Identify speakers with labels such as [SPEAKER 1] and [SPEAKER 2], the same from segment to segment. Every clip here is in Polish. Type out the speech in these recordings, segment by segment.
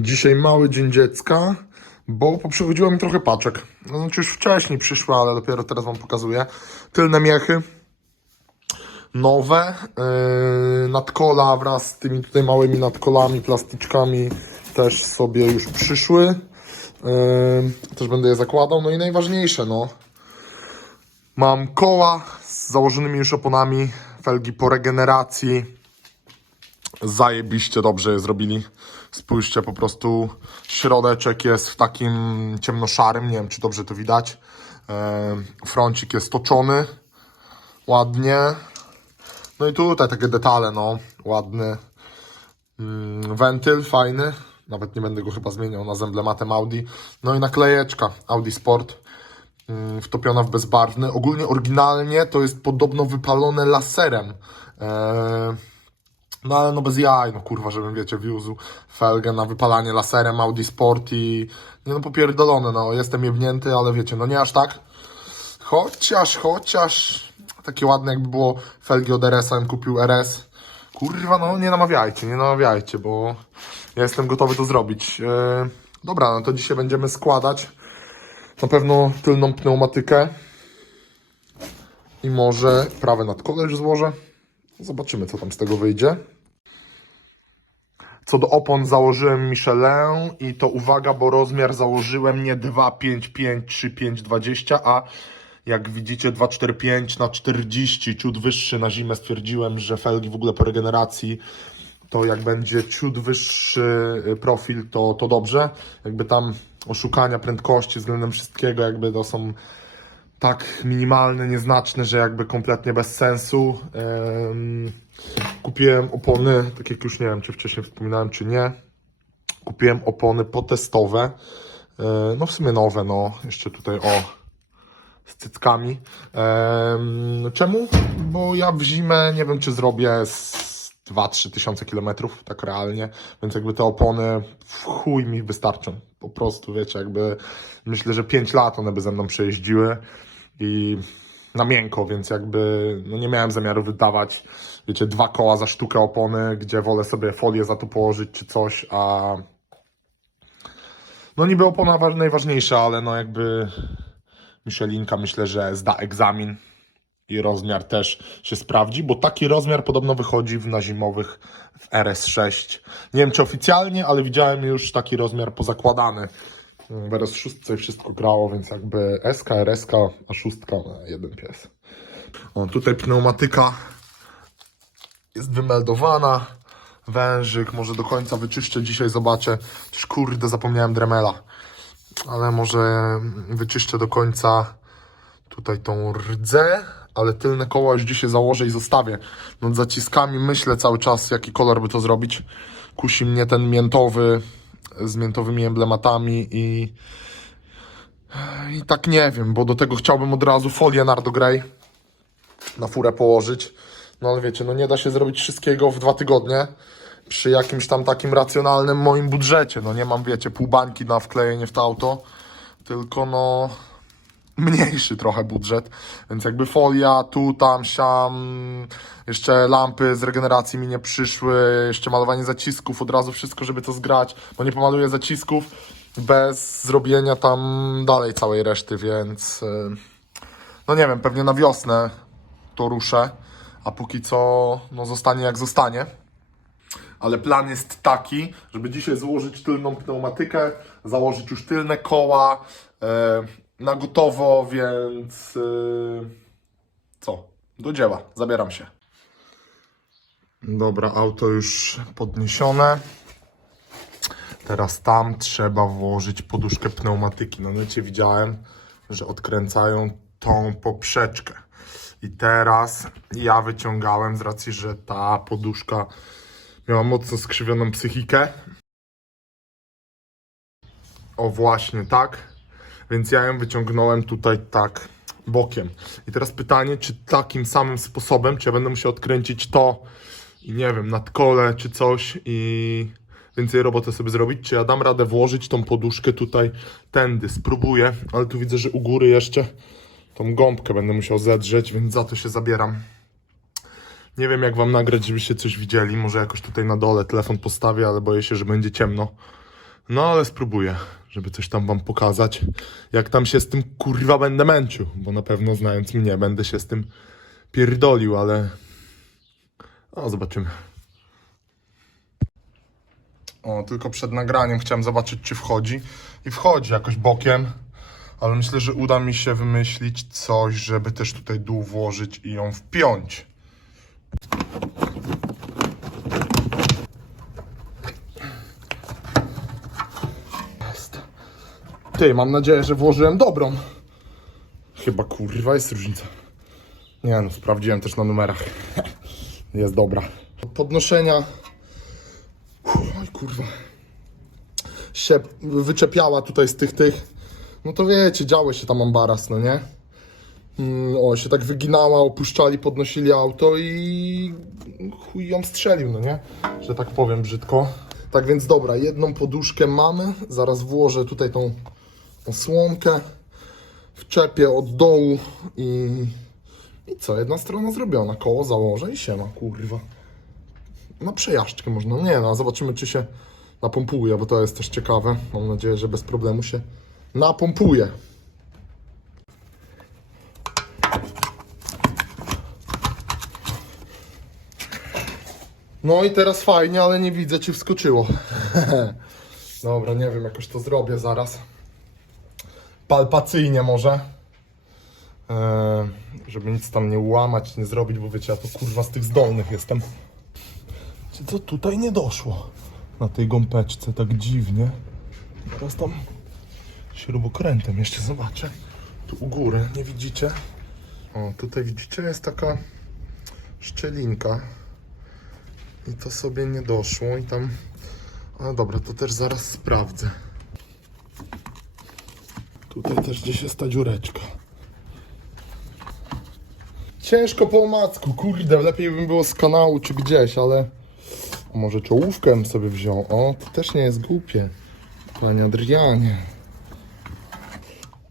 [SPEAKER 1] Dzisiaj mały dzień dziecka, bo poprzechodziło mi trochę paczek. No, znaczy już wcześniej przyszły, ale dopiero teraz Wam pokazuję. Tylne miechy. Nowe. Yy, nadkola wraz z tymi tutaj małymi nadkolami, plastyczkami też sobie już przyszły. Yy, też będę je zakładał. No i najważniejsze, no. Mam koła z założonymi już oponami, felgi po regeneracji. Zajebiście dobrze je zrobili. Spójrzcie, po prostu środeczek jest w takim ciemnoszarym, nie wiem czy dobrze to widać. Froncik jest toczony ładnie. No i tutaj takie detale, no, ładny. Mm, Wentyl fajny, nawet nie będę go chyba zmieniał na emblematem Audi. No i naklejeczka Audi Sport mm, wtopiona w bezbarwny. Ogólnie oryginalnie to jest podobno wypalone laserem. Eee, no ale no bez jaj, no kurwa, żebym wiecie, wiózł felgę na wypalanie laserem Audi Sport i nie no popierdolone, no jestem jebnięty, ale wiecie, no nie aż tak. Chociaż, chociaż takie ładne jakby było felgi od RS-a, kupił RS. Kurwa, no nie namawiajcie, nie namawiajcie, bo ja jestem gotowy to zrobić. Eee, dobra, no to dzisiaj będziemy składać na pewno tylną pneumatykę i może prawe nadkole już złożę. Zobaczymy, co tam z tego wyjdzie. Co do opon założyłem Michelin i to uwaga, bo rozmiar założyłem nie 255 czy 520, a jak widzicie 245 na 40, ciut wyższy na zimę stwierdziłem, że felgi w ogóle po regeneracji to jak będzie ciut wyższy y, profil, to, to dobrze. Jakby tam oszukania prędkości względem wszystkiego, jakby to są tak minimalne, nieznaczne, że jakby kompletnie bez sensu. Em, kupiłem opony, tak jak już nie wiem, czy wcześniej wspominałem, czy nie. Kupiłem opony potestowe. E, no w sumie nowe, no. Jeszcze tutaj o z cyckami. Em, czemu? Bo ja w zimę nie wiem, czy zrobię z 2-3 tysiące kilometrów, tak realnie, więc jakby te opony w chuj mi wystarczą. Po prostu, wiecie, jakby myślę, że 5 lat one by ze mną przejeździły i na miękko, więc jakby no nie miałem zamiaru wydawać, wiecie, dwa koła za sztukę opony, gdzie wolę sobie folię za to położyć czy coś, a no niby opona wa- najważniejsza, ale no jakby Michelinka myślę, że zda egzamin i rozmiar też się sprawdzi, bo taki rozmiar podobno wychodzi w na zimowych w RS6. Nie wiem czy oficjalnie, ale widziałem już taki rozmiar pozakładany. W RS6 wszystko grało, więc jakby SK, RSK, a szóstka na jeden pies. O, tutaj pneumatyka jest wymeldowana. Wężyk, może do końca wyczyszczę dzisiaj, zobaczę. Też kurde, zapomniałem Dremela. Ale może wyczyszczę do końca tutaj tą rdzę, ale tylne koła już dzisiaj założę i zostawię. Nad zaciskami myślę cały czas, jaki kolor by to zrobić. Kusi mnie ten miętowy, z miętowymi emblematami i i tak nie wiem, bo do tego chciałbym od razu folię Nardo Grey na furę położyć. No ale wiecie, no nie da się zrobić wszystkiego w dwa tygodnie przy jakimś tam takim racjonalnym moim budżecie. No nie mam, wiecie, pół bańki na wklejenie w to auto, tylko no mniejszy trochę budżet, więc jakby folia tu, tam, siam, jeszcze lampy z regeneracji mi nie przyszły, jeszcze malowanie zacisków, od razu wszystko, żeby to zgrać, bo nie pomaluję zacisków bez zrobienia tam dalej całej reszty, więc y, no nie wiem, pewnie na wiosnę to ruszę, a póki co no zostanie jak zostanie. Ale plan jest taki, żeby dzisiaj złożyć tylną pneumatykę, założyć już tylne koła e, na gotowo, więc e, co? Do dzieła, zabieram się. Dobra, auto już podniesione. Teraz tam trzeba włożyć poduszkę pneumatyki. Na necie widziałem, że odkręcają tą poprzeczkę. I teraz ja wyciągałem z racji, że ta poduszka miała mocno skrzywioną psychikę. O właśnie tak. Więc ja ją wyciągnąłem tutaj tak bokiem. I teraz pytanie, czy takim samym sposobem, czy ja będę musiał odkręcić to i nie wiem, nadkole czy coś i więcej roboty sobie zrobić, czy ja dam radę włożyć tą poduszkę tutaj tędy, spróbuję, ale tu widzę, że u góry jeszcze tą gąbkę będę musiał zedrzeć, więc za to się zabieram. Nie wiem jak wam nagrać, żebyście coś widzieli, może jakoś tutaj na dole telefon postawię, ale boję się, że będzie ciemno. No ale spróbuję, żeby coś tam wam pokazać. Jak tam się z tym kurwa będę męczył, bo na pewno znając mnie będę się z tym pierdolił, ale no zobaczymy. O, tylko przed nagraniem chciałem zobaczyć, czy wchodzi. I wchodzi jakoś bokiem, ale myślę, że uda mi się wymyślić coś, żeby też tutaj dół włożyć i ją wpiąć. Ty, mam nadzieję, że włożyłem dobrą. Chyba kurwa jest różnica. Nie no, sprawdziłem też na numerach. Jest dobra. Podnoszenia. Oj kurwa. Się wyczepiała tutaj z tych tych. No to wiecie, działy się tam ambaras, no nie? Mm, o, się tak wyginała, opuszczali, podnosili auto i chuj ją strzelił, no nie? Że tak powiem brzydko. Tak więc dobra, jedną poduszkę mamy. Zaraz włożę tutaj tą osłonkę. Wczepię od dołu i... I co? Jedna strona zrobiona. Koło założę i siema, kurwa. Na przejażdżkę można. Nie no, zobaczymy czy się napompuje, bo to jest też ciekawe. Mam nadzieję, że bez problemu się napompuje. No i teraz fajnie, ale nie widzę, czy wskoczyło. Dobra, nie wiem, jakoś to zrobię zaraz. Palpacyjnie może. Eee, żeby nic tam nie łamać, nie zrobić, bo wiecie, ja to kurwa z tych zdolnych jestem. Co tutaj nie doszło? Na tej gąpeczce tak dziwnie. Teraz tam śrubokrętem jeszcze zobaczę. Tu u góry, nie widzicie? O, tutaj widzicie, jest taka szczelinka. I to sobie nie doszło i tam... A dobra, to też zaraz sprawdzę. Tutaj też gdzieś jest ta dziureczka. Ciężko po omacku, kurde, lepiej bym było z kanału czy gdzieś, ale... Może czołówkę sobie wziął? O, to też nie jest głupie. Panie Adrianie.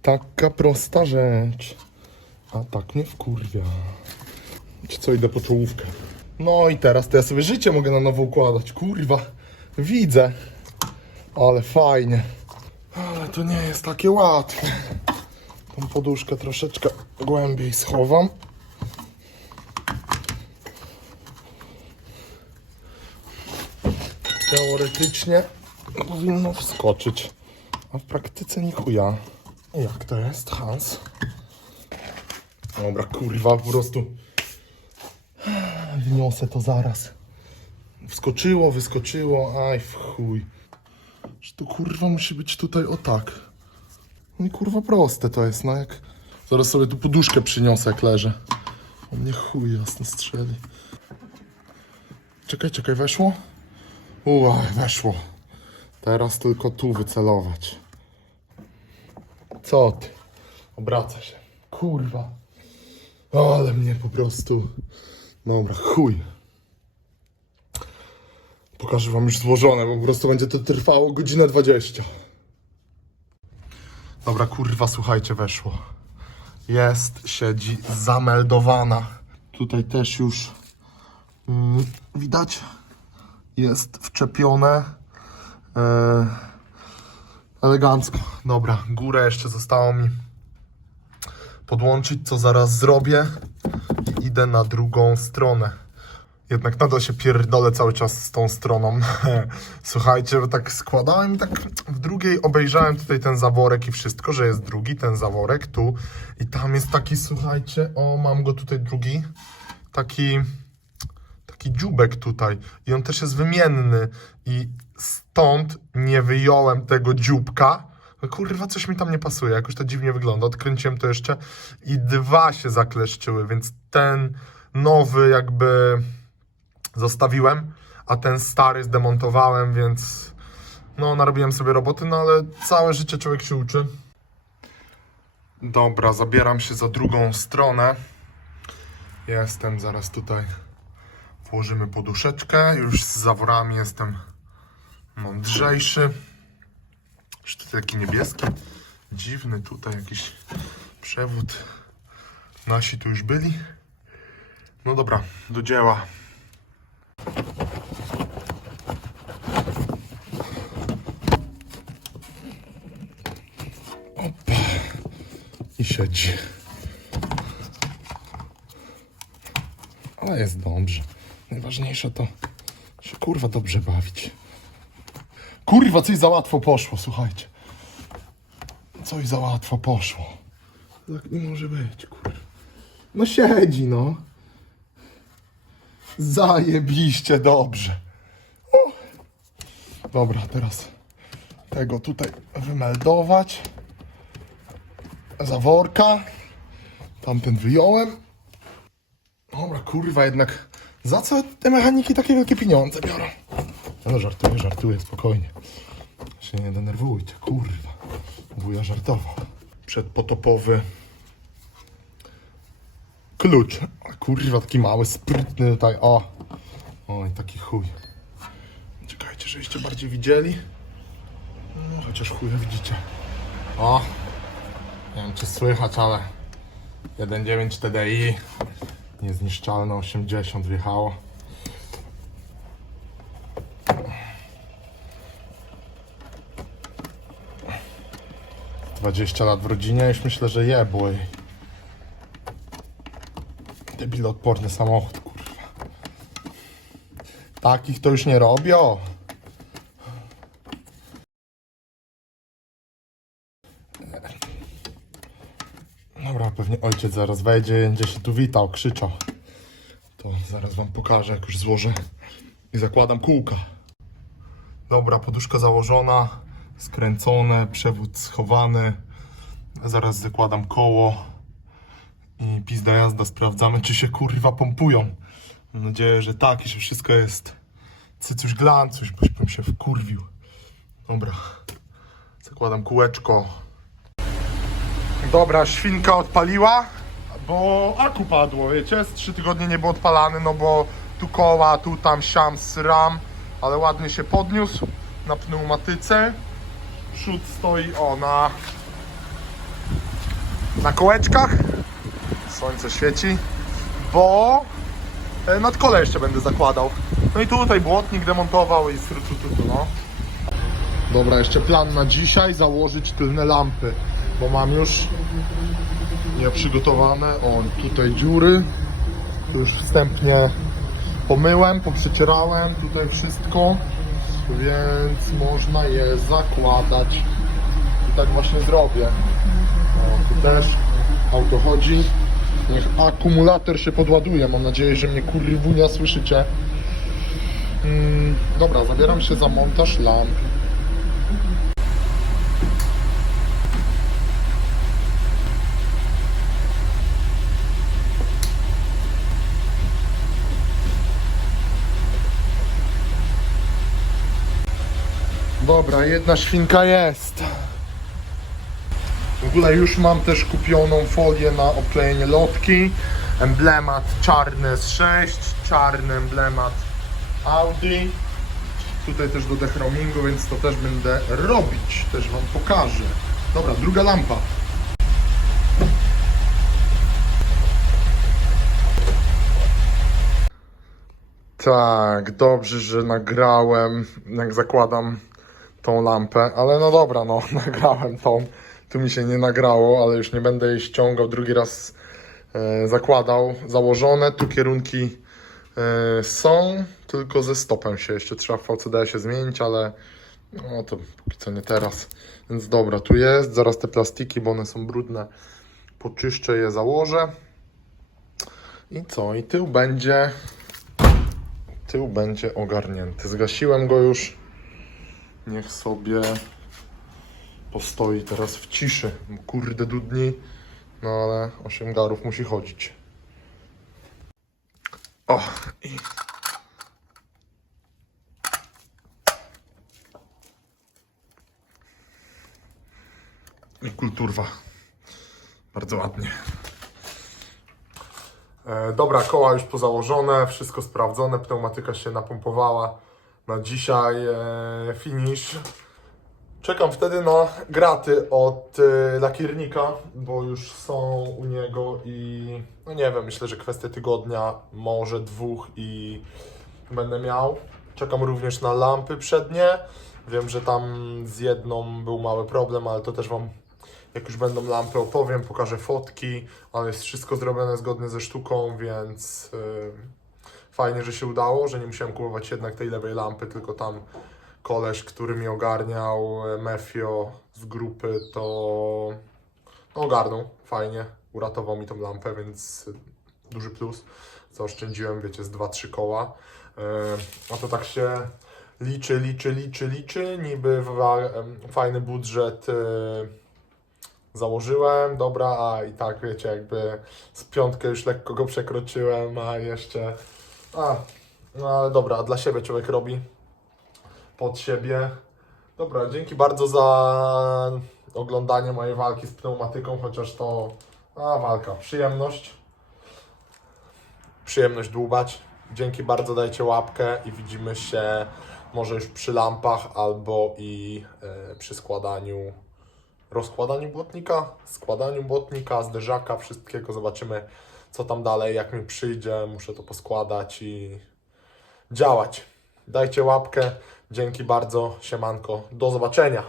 [SPEAKER 1] Taka prosta rzecz. A tak mnie wkurwia. Czy co, idę po czołówkę. No i teraz to ja sobie życie mogę na nowo układać. Kurwa, widzę. Ale fajnie. Ale to nie jest takie łatwe. Tą poduszkę troszeczkę głębiej schowam. Teoretycznie powinno wskoczyć, a w praktyce nie chuja. Jak to jest, Hans? Dobra, kurwa, po prostu Wyniosę to zaraz. Wskoczyło, wyskoczyło, aj w chuj. To kurwa musi być tutaj o tak. No i kurwa proste to jest, no jak... Zaraz sobie tu poduszkę przyniosę jak leżę. O mnie chuj jasno strzeli. Czekaj, czekaj, weszło? Uaj, weszło. Teraz tylko tu wycelować. Co ty? Obraca się. Kurwa. Ale mnie po prostu... Dobra, chuj. Pokażę wam już złożone, bo po prostu będzie to trwało godzinę 20. Dobra, kurwa, słuchajcie, weszło. Jest, siedzi zameldowana. Tutaj też już mm, widać, jest wczepione. E, elegancko. Dobra, górę jeszcze zostało mi podłączyć, co zaraz zrobię i idę na drugą stronę. Jednak nadal się pierdolę cały czas z tą stroną. Słuchajcie, bo tak składałem i tak w drugiej obejrzałem tutaj ten zaworek i wszystko, że jest drugi ten zaworek tu i tam jest taki, słuchajcie, o mam go tutaj drugi, taki taki dziubek tutaj i on też jest wymienny i stąd nie wyjąłem tego dzióbka. No Kurwa, coś mi tam nie pasuje, jakoś to dziwnie wygląda. Odkręciłem to jeszcze i dwa się zakleszczyły, więc ten nowy jakby zostawiłem, a ten stary zdemontowałem, więc no narobiłem sobie roboty, no ale całe życie człowiek się uczy. Dobra, zabieram się za drugą stronę. Jestem zaraz tutaj. Włożymy poduszeczkę. Już z zaworami jestem mądrzejszy. Tutaj taki niebieski. Dziwny tutaj jakiś przewód. Nasi tu już byli. No dobra, do dzieła. Opa. I siedzi. Ale jest dobrze. Najważniejsze to się kurwa dobrze bawić. Kurwa, coś za łatwo poszło, słuchajcie. Coś za łatwo poszło. Tak nie może być, kurwa. No siedzi, no. Zajebiście dobrze. Dobra, teraz tego tutaj wymeldować. Zaworka. Tamten wyjąłem. Dobra, kurwa, jednak za co te mechaniki takie wielkie pieniądze biorą? No żartuję, żartuję, spokojnie. Się nie denerwujcie, kurwa. Wuja żartował. Przedpotopowy klucz. Kurwa, taki mały, sprytny tutaj, o. Oj, taki chuj. Czekajcie, żebyście bardziej widzieli. No, chociaż chuje widzicie. O, nie wiem czy słychać, ale 1.9 TDI niezniszczalne 80 wjechało. Dwadzieścia lat w rodzinie, już myślę, że jebło Debiloodporny samochód, kurwa. Takich to już nie robią. Dobra, pewnie ojciec zaraz wejdzie, będzie się tu witał, krzyczał. To zaraz wam pokażę, jak już złożę i zakładam kółka. Dobra, poduszka założona, skręcone, przewód schowany. Zaraz zakładam koło i pizda jazda. Sprawdzamy, czy się kurwa pompują. Mam nadzieję, że tak i że wszystko jest cycuś glancuś, boś bym się wkurwił. Dobra, zakładam kółeczko. Dobra, świnka odpaliła, bo aku padło, wiecie, z trzy tygodnie nie był odpalany, no bo tu koła, tu tam, siam, sram, ale ładnie się podniósł na pneumatyce. Przód stoi, o, na, na kołeczkach, słońce świeci, bo e, nad kole jeszcze będę zakładał. No i tutaj błotnik demontował i stru, tu, no. Dobra, jeszcze plan na dzisiaj, założyć tylne lampy, bo mam już nieprzygotowane, o tutaj dziury, tu już wstępnie pomyłem, poprzecierałem tutaj wszystko, więc można je zakładać i tak właśnie zrobię. O, tu też auto chodzi, niech akumulator się podładuje, mam nadzieję, że mnie kurwunia słyszycie. Mm, dobra, zabieram się za montaż lamp. Dobra, jedna świnka jest. W ogóle już mam też kupioną folię na obklejenie lotki. Emblemat czarny S6, czarny emblemat Audi. Tutaj też do dechromingu, więc to też będę robić. Też Wam pokażę. Dobra, druga lampa. Tak, dobrze, że nagrałem, jak zakładam tą lampę, ale no dobra, no nagrałem tą. Tu mi się nie nagrało, ale już nie będę jej ściągał. Drugi raz e, zakładał, założone. Tu kierunki e, są, tylko ze stopem się jeszcze trzeba w VCD się zmienić, ale no to póki co nie teraz. Więc dobra, tu jest. Zaraz te plastiki, bo one są brudne, poczyszczę je, założę. I co? I tył będzie tył będzie ogarnięty. Zgasiłem go już. Niech sobie postoi teraz w ciszy. Kurde dudni. No ale 8 garów musi chodzić. O i... I kulturwa. Bardzo ładnie. E, Dobra, koła już pozałożone, wszystko sprawdzone, pneumatyka się napompowała. Na dzisiaj e, finish. Czekam wtedy na graty od e, lakiernika, bo już są u niego i no nie wiem, myślę, że kwestia tygodnia, może dwóch i będę miał. Czekam również na lampy przednie. Wiem, że tam z jedną był mały problem, ale to też Wam Jak już będą lampy, opowiem, pokażę fotki, ale jest wszystko zrobione zgodnie ze sztuką, więc yy, fajnie, że się udało, że nie musiałem kupować jednak tej lewej lampy, tylko tam koleś, który mi ogarniał, e, Mefio z grupy, to no, ogarnął fajnie, uratował mi tą lampę, więc duży plus. Zaoszczędziłem, wiecie, z 2-3 koła. Yy, a to tak się liczy, liczy, liczy, liczy. Niby fajny budżet yy, założyłem, dobra, a i tak wiecie, jakby z piątkę już lekko go przekroczyłem, a jeszcze. A, no ale dobra, dla siebie człowiek robi pod siebie. Dobra, dzięki bardzo za oglądanie mojej walki z pneumatyką, chociaż to a, walka, przyjemność. Przyjemność dłubać. Dzięki bardzo, dajcie łapkę i widzimy się może już przy lampach albo i e, przy składaniu, rozkładaniu błotnika, składaniu błotnika, zderzaka, wszystkiego. Zobaczymy co tam dalej, jak mi przyjdzie, muszę to poskładać i działać. Dajcie łapkę, dzięki bardzo, siemanko, do zobaczenia.